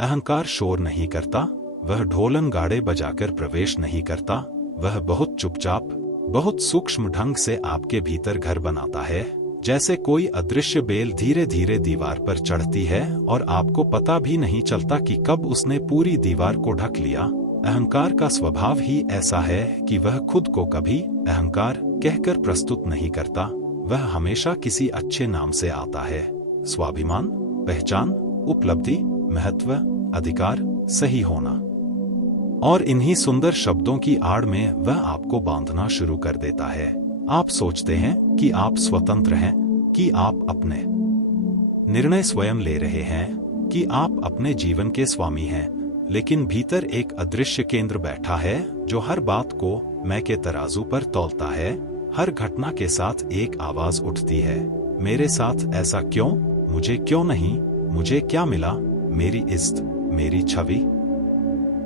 अहंकार शोर नहीं करता, वह ढोलन गाड़े बजाकर प्रवेश नहीं करता, वह बहुत चुपचाप, बहुत सूक्ष्म ढंग से आपके भीतर घर बनाता है, जैसे कोई अदृश्य बेल धीरे धीरे दीवार पर चढ़ती है और आपको पता भी नहीं चलता कि कब उसने पूरी दीवार को ढक लिया। अहंकार का स्वभाव ही ऐसा है कि वह खुद को कभी अहंकार कहकर प्रस्तुत नहीं करता, वह हमेशा किसी अच्छे नाम से आता है। स्वाभिमान, पहचान, उपलब्धि, महत्व, अधिकार, सही होना। और इन्हीं सुंदर शब्दों की आड़ में वह आपको बांधना शुरू कर देता है। आप सोचते हैं कि आप स्वतंत्र हैं, कि आप अपने निर्णय स्वयं ले रहे हैं, कि आप अपने जीवन के स्वामी हैं, लेकिन भीतर एक अदृश्य केंद्र बैठा है जो हर बात को मैं के तराजू पर तौलता है। हर घटना के साथ एक आवाज उठती है, मेरे साथ ऐसा क्यों, मुझे क्यों नहीं, मुझे क्या मिला, मेरी इज्जत, मेरी छवि।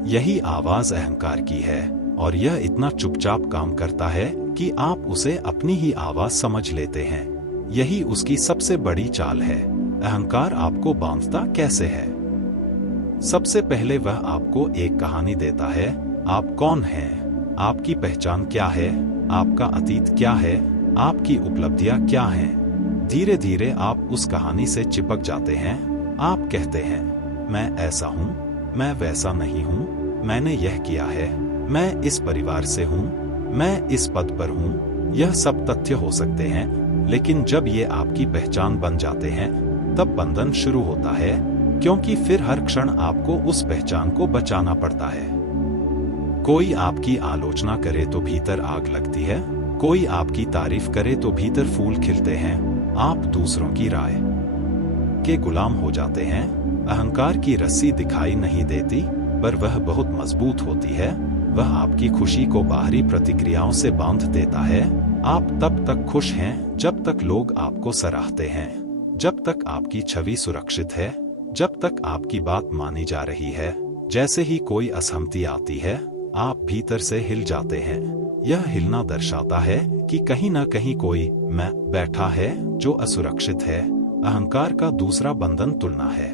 यही आवाज अहंकार की है और यह इतना चुपचाप काम करता है कि आप उसे अपनी ही आवाज समझ लेते हैं। यही उसकी सबसे बड़ी चाल है। अहंकार आपको बांधता कैसे है? सबसे पहले वह आपको एक कहानी देता है। आप कौन हैं? आपकी पहचान क्या है? आपका अतीत क्या है? आपकी उपलब्धियां क्या हैं? धीरे धीरे आप उस कहानी से चिपक जाते हैं। आप कहते हैं, मैं ऐसा हूं, मैं वैसा नहीं हूं, मैंने यह किया है, मैं इस परिवार से हूं, मैं इस पद पर हूं। यह सब तथ्य हो सकते हैं, लेकिन जब ये आपकी पहचान बन जाते हैं तब बंधन शुरू होता है, क्योंकि फिर हर क्षण आपको उस पहचान को बचाना पड़ता है। कोई आपकी आलोचना करे तो भीतर आग लगती है, कोई आपकी तारीफ करे तो भीतर फूल खिलते हैं। आप दूसरों की राय के गुलाम हो जाते हैं। अहंकार की रस्सी दिखाई नहीं देती, पर वह बहुत मजबूत होती है। वह आपकी खुशी को बाहरी प्रतिक्रियाओं से बांध देता है। आप तब तक खुश हैं जब तक लोग आपको सराहते हैं, जब तक आपकी छवि सुरक्षित है, जब तक आपकी बात मानी जा रही है। जैसे ही कोई असहमति आती है, आप भीतर से हिल जाते हैं। यह हिलना दर्शाता है कि कहीं न कहीं कोई मैं बैठा है जो असुरक्षित है। अहंकार का दूसरा बंधन तुलना है।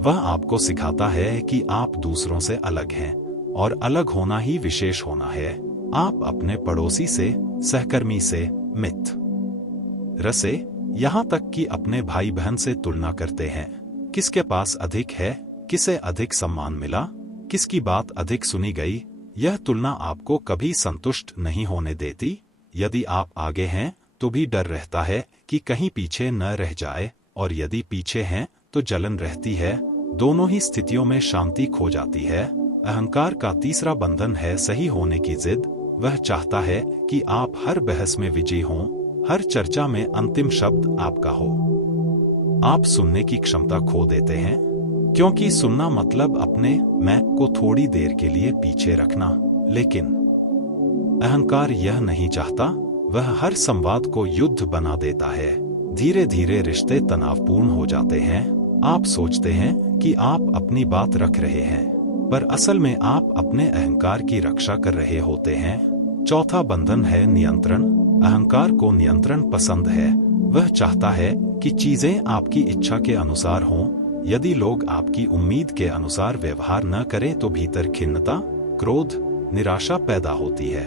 वह आपको सिखाता है कि आप दूसरों से अलग हैं और अलग होना ही विशेष होना है। आप अपने पड़ोसी से, सहकर्मी से, मित्र से, यहाँ तक कि अपने भाई बहन से तुलना करते हैं। किसके पास अधिक है, किसे अधिक सम्मान मिला, किसकी बात अधिक सुनी गई। यह तुलना आपको कभी संतुष्ट नहीं होने देती। यदि आप आगे हैं तो भी डर रहता है कि कहीं पीछे न रह जाए, और यदि पीछे हैं तो जलन रहती है। दोनों ही स्थितियों में शांति खो जाती है। अहंकार का तीसरा बंधन है सही होने की जिद। वह चाहता है कि आप हर बहस में विजयी हों, हर चर्चा में अंतिम शब्द आपका हो। आप सुनने की क्षमता खो देते हैं, क्योंकि सुनना मतलब अपने मैं को थोड़ी देर के लिए पीछे रखना। लेकिन अहंकार यह नहीं चाहता। वह हर संवाद को युद्ध बना देता है। धीरे धीरे रिश्ते तनावपूर्ण हो जाते हैं। आप सोचते हैं कि आप अपनी बात रख रहे हैं, पर असल में आप अपने अहंकार की रक्षा कर रहे होते हैं। चौथा बंधन है नियंत्रण। अहंकार को नियंत्रण पसंद है। वह चाहता है कि चीजें आपकी इच्छा के अनुसार हों। यदि लोग आपकी उम्मीद के अनुसार व्यवहार न करें तो भीतर खिन्नता, क्रोध, निराशा पैदा होती है।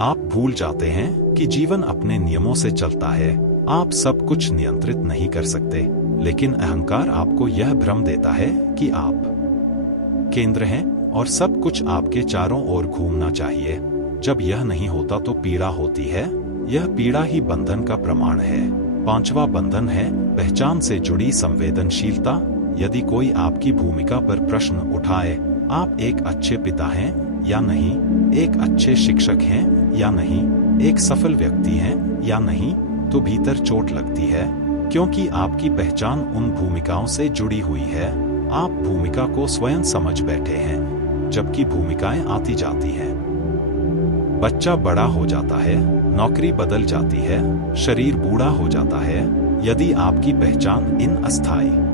आप भूल जाते हैं कि जीवन अपने नियमों से चलता है। आप सब कुछ नियंत्रित नहीं कर सकते, लेकिन अहंकार आपको यह भ्रम देता है कि आप केंद्र हैं और सब कुछ आपके चारों ओर घूमना चाहिए। जब यह नहीं होता तो पीड़ा होती है। यह पीड़ा ही बंधन का प्रमाण है। पांचवा बंधन है पहचान से जुड़ी संवेदनशीलता। यदि कोई आपकी भूमिका पर प्रश्न उठाए, आप एक अच्छे पिता हैं या नहीं, एक अच्छे शिक्षक हैं या नहीं, एक सफल व्यक्ति हैं या नहीं, तो भीतर चोट लगती है, क्योंकि आपकी पहचान उन भूमिकाओं से जुड़ी हुई है। आप भूमिका को स्वयं समझ बैठे हैं, जबकि भूमिकाएं आती जाती हैं। बच्चा बड़ा हो जाता है, नौकरी बदल जाती है, शरीर बूढ़ा हो जाता है। यदि आपकी पहचान इन अस्थायी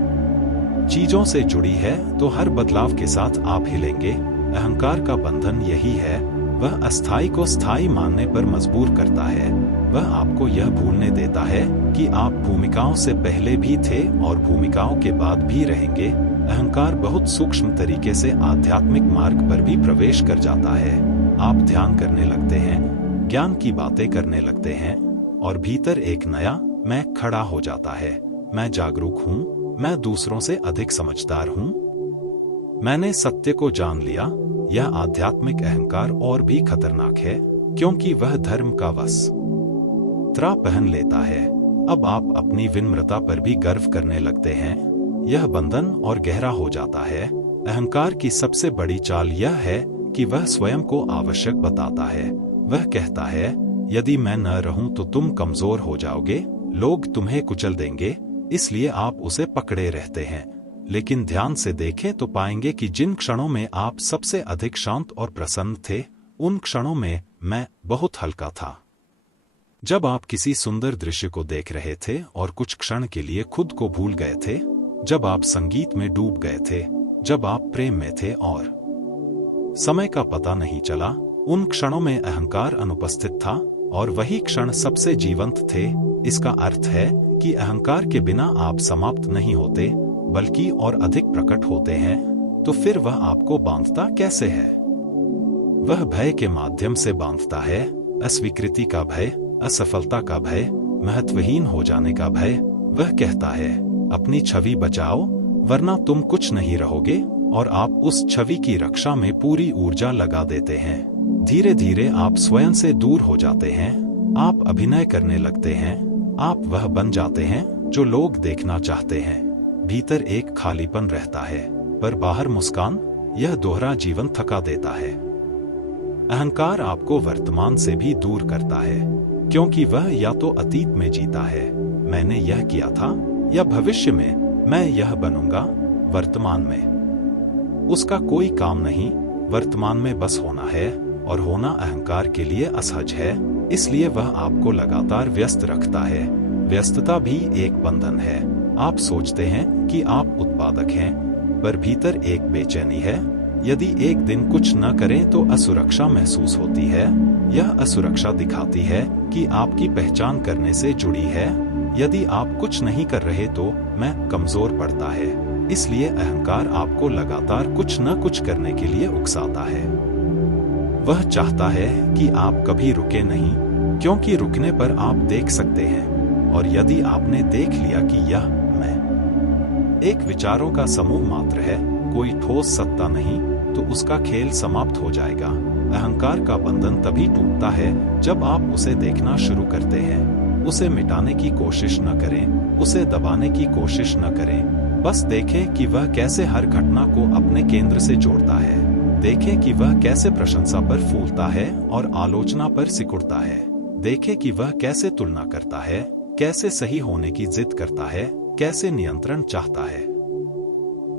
चीजों से जुड़ी है तो हर बदलाव के साथ आप हिलेंगे। अहंकार का बंधन यही है। वह अस्थायी को स्थायी मानने पर मजबूर करता है। वह आपको यह भूलने देता है कि आप भूमिकाओं से पहले भी थे और भूमिकाओं के बाद भी रहेंगे। अहंकार बहुत सूक्ष्म तरीके से आध्यात्मिक मार्ग पर भी प्रवेश कर जाता है। आप ध्यान करने लगते हैं, ज्ञान की बातें करने लगते हैं और भीतर एक नया मैं खड़ा हो जाता है। मैं जागरूक हूँ, मैं दूसरों से अधिक समझदार हूँ, मैंने सत्य को जान लिया। यह आध्यात्मिक अहंकार और भी खतरनाक है क्योंकि वह धर्म का वस्त्र पहन लेता है। अब आप अपनी विनम्रता पर भी गर्व करने लगते हैं। यह बंधन और गहरा हो जाता है। अहंकार की सबसे बड़ी चाल यह है कि वह स्वयं को आवश्यक बताता है। वह कहता है, यदि मैं न रहूं तो तुम कमजोर हो जाओगे, लोग तुम्हें कुचल देंगे, इसलिए आप उसे पकड़े रहते हैं। लेकिन ध्यान से देखें तो पाएंगे कि जिन क्षणों में आप सबसे अधिक शांत और प्रसन्न थे, उन क्षणों में मैं बहुत हल्का था। जब आप किसी सुंदर दृश्य को देख रहे थे और कुछ क्षण के लिए खुद को भूल गए थे, जब आप संगीत में डूब गए थे, जब आप प्रेम में थे और समय का पता नहीं चला, उन क्षणों में अहंकार अनुपस्थित था और वही क्षण सबसे जीवंत थे। इसका अर्थ है कि अहंकार के बिना आप समाप्त नहीं होते, बल्कि और अधिक प्रकट होते हैं। तो फिर वह आपको बांधता कैसे है? वह भय के माध्यम से बांधता है। अस्वीकृति का भय, असफलता का भय, महत्वहीन हो जाने का भय। वह कहता है, अपनी छवि बचाओ वरना तुम कुछ नहीं रहोगे, और आप उस छवि की रक्षा में पूरी ऊर्जा लगा देते हैं। धीरे धीरे आप स्वयं से दूर हो जाते हैं। आप अभिनय करने लगते हैं। आप वह बन जाते हैं जो लोग देखना चाहते हैं। भीतर एक खालीपन रहता है, पर बाहर मुस्कान। यह दोहरा जीवन थका देता है। अहंकार आपको वर्तमान से भी दूर करता है, क्योंकि वह या तो अतीत में जीता है, मैंने यह किया था, या भविष्य में मैं यह बनूंगा। वर्तमान में उसका कोई काम नहीं। वर्तमान में बस होना है, और होना अहंकार के लिए असहज है, इसलिए वह आपको लगातार व्यस्त रखता है। व्यस्तता भी एक बंधन है। आप सोचते हैं कि आप उत्पादक हैं, पर भीतर एक बेचैनी है। यदि एक दिन कुछ न करें तो असुरक्षा महसूस होती है। यह असुरक्षा दिखाती है कि आपकी पहचान करने से जुड़ी है। यदि आप कुछ नहीं कर रहे तो मैं कमजोर पड़ता है, इसलिए अहंकार आपको लगातार कुछ न कुछ करने के लिए उकसाता है। वह चाहता है कि आप कभी रुके नहीं, क्योंकि रुकने पर आप देख सकते हैं, और यदि आपने देख लिया कि यह मैं एक विचारों का समूह मात्र है, कोई ठोस सत्ता नहीं, तो उसका खेल समाप्त हो जाएगा। अहंकार का बंधन तभी टूटता है जब आप उसे देखना शुरू करते हैं। उसे मिटाने की कोशिश न करें, उसे दबाने की कोशिश न करें। बस देखें कि वह कैसे हर घटना को अपने केंद्र से जोड़ता है। देखें कि वह कैसे प्रशंसा पर फूलता है और आलोचना पर सिकुड़ता है। देखें कि वह कैसे तुलना करता है, कैसे सही होने की जिद करता है, कैसे नियंत्रण चाहता है।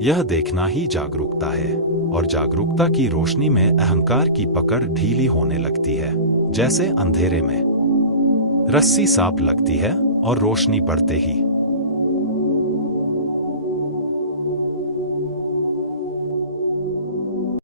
यह देखना ही जागरूकता है, और जागरूकता की रोशनी में अहंकार की पकड़ ढीली होने लगती है। जैसे अंधेरे में रस्सी सांप लगती है और रोशनी पड़ते ही